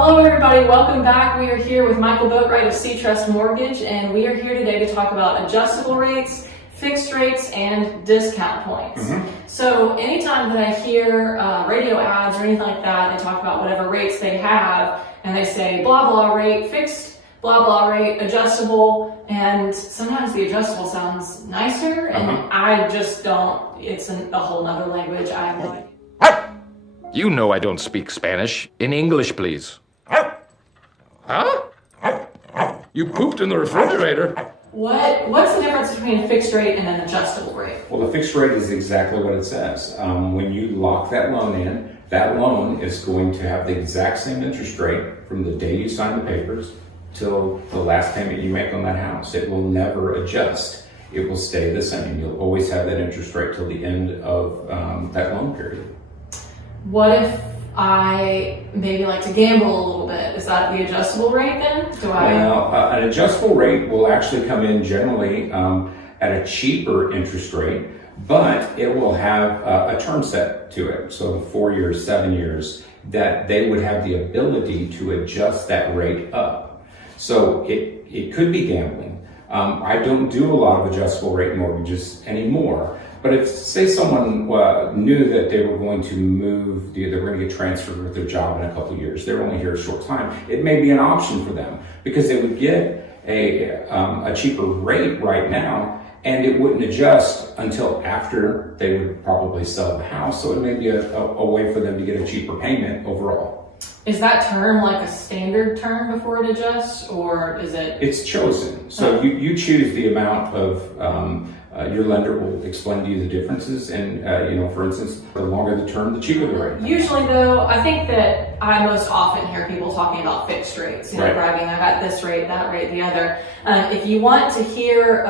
Hello everybody, welcome back. We are here with Michael Boatwright of C-Trust Mortgage, and we are here today to talk about adjustable rates, fixed rates, and discount points. So anytime that I hear radio ads or anything like that, they talk about whatever rates they have, and they say blah blah rate, fixed blah blah rate, adjustable, and sometimes the adjustable sounds nicer, and I just don't, it's a whole nother language. I have no idea. You know I don't speak Spanish. In English, please. Huh? You pooped in the refrigerator. What's the difference between a fixed rate and an adjustable rate? Well, the fixed rate is exactly what it says. When you lock that loan in, that loan is going to have the exact same interest rate from the day you sign the papers till the last payment you make on that house. It will never adjust. It will stay the same. You'll always have that interest rate till the end of that loan period. What if I maybe like to gamble a little bit? Is that the adjustable rate then? Well, an adjustable rate will actually come in generally at a cheaper interest rate, but it will have a term set to it. So 4 years, 7 years, that they would have the ability to adjust that rate up. So it could be gambling. I don't do a lot of adjustable rate mortgages anymore. But if, say, someone knew that they were going to move, they were going to get transferred with their job in a couple of years, they're only here a short time, it may be an option for them because they would get a cheaper rate right now, and it wouldn't adjust until after they would probably sell the house. So it may be a way for them to get a cheaper payment overall. Is that term like a standard term before it adjusts, or is it? It's chosen. So you choose the amount of, your lender will explain to you the differences, and for instance, the longer the term, the cheaper the rate. Usually though, I think that I most often hear people talking about fixed rates, bragging, I got this rate, that rate, the other. If you want to hear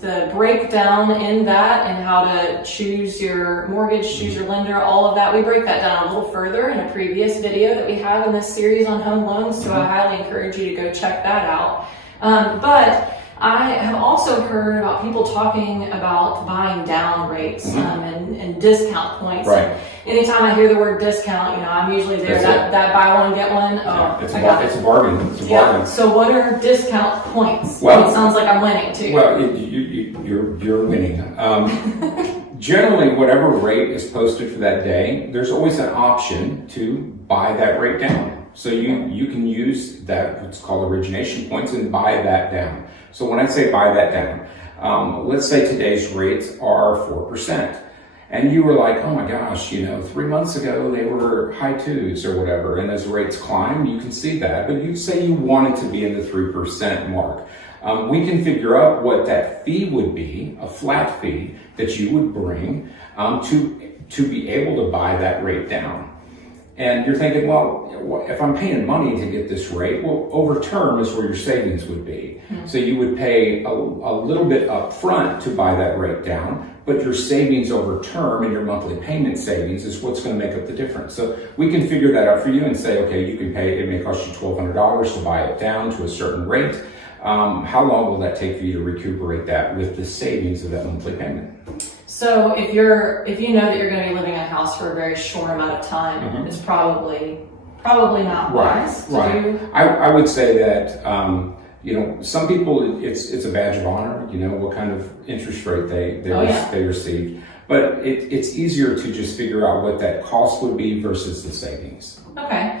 the breakdown in that and how to choose your mortgage, choose your lender, all of that, we break that down a little further in a previous video that we have in this series on home loans, so I highly encourage you to go check that out. But I have also heard about people talking about buying down rates and discount points. Right. And anytime I hear the word discount, I'm usually there. That buy one get one. It's a bargain. It's a bargain. So what are discount points? Well, it sounds like I'm winning too. Well, you're winning. Generally, whatever rate is posted for that day, there's always an option to buy that rate down. So you can use that, what's called origination points, and buy that down. So when I say buy that down, let's say today's rates are 4%. And you were like, oh my gosh, 3 months ago they were high 2s or whatever. And as rates climb, you can see that. But you say you want it to be in the 3% mark. We can figure out what that fee would be, a flat fee that you would bring to be able to buy that rate down. And you're thinking, well, if I'm paying money to get this rate, well, over term is where your savings would be. So you would pay a little bit up front to buy that rate down, but your savings over term and your monthly payment savings is what's going to make up the difference. So we can figure that out for you and say, okay, you can pay, it may cost you $1,200 to buy it down to a certain rate. How long will that take for you to recuperate that with the savings of that monthly payment? So if you know that you're going to be living in a house for a very short amount of time, it's probably not wise to do. I would say that some people it's a badge of honor. What kind of interest rate they receive, but it's easier to just figure out what that cost would be versus the savings. Okay.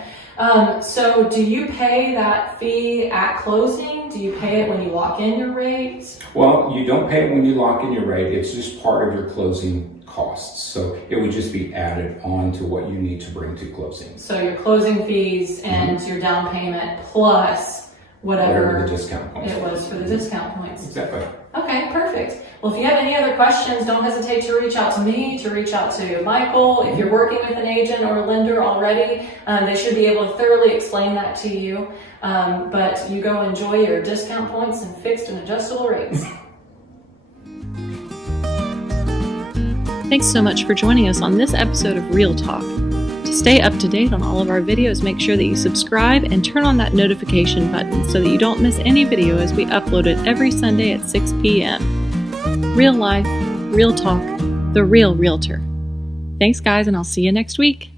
So do you pay that fee at closing? Do you pay it when you lock in your rate? Well, you don't pay it when you lock in your rate. It's just part of your closing costs. So it would just be added on to what you need to bring to closing. So your closing fees and your down payment plus whatever the discount points it was for the discount points. Exactly. Okay, perfect. Well, if you have any other questions, don't hesitate to reach out to me, to reach out to Michael. If you're working with an agent or a lender already, they should be able to thoroughly explain that to you. But you go enjoy your discount points and fixed and adjustable rates. Thanks so much for joining us on this episode of Real Talk. To stay up to date on all of our videos, make sure that you subscribe and turn on that notification button so that you don't miss any video as we upload it every Sunday at 6 p.m. Real life, real talk, the real realtor. Thanks guys, and I'll see you next week.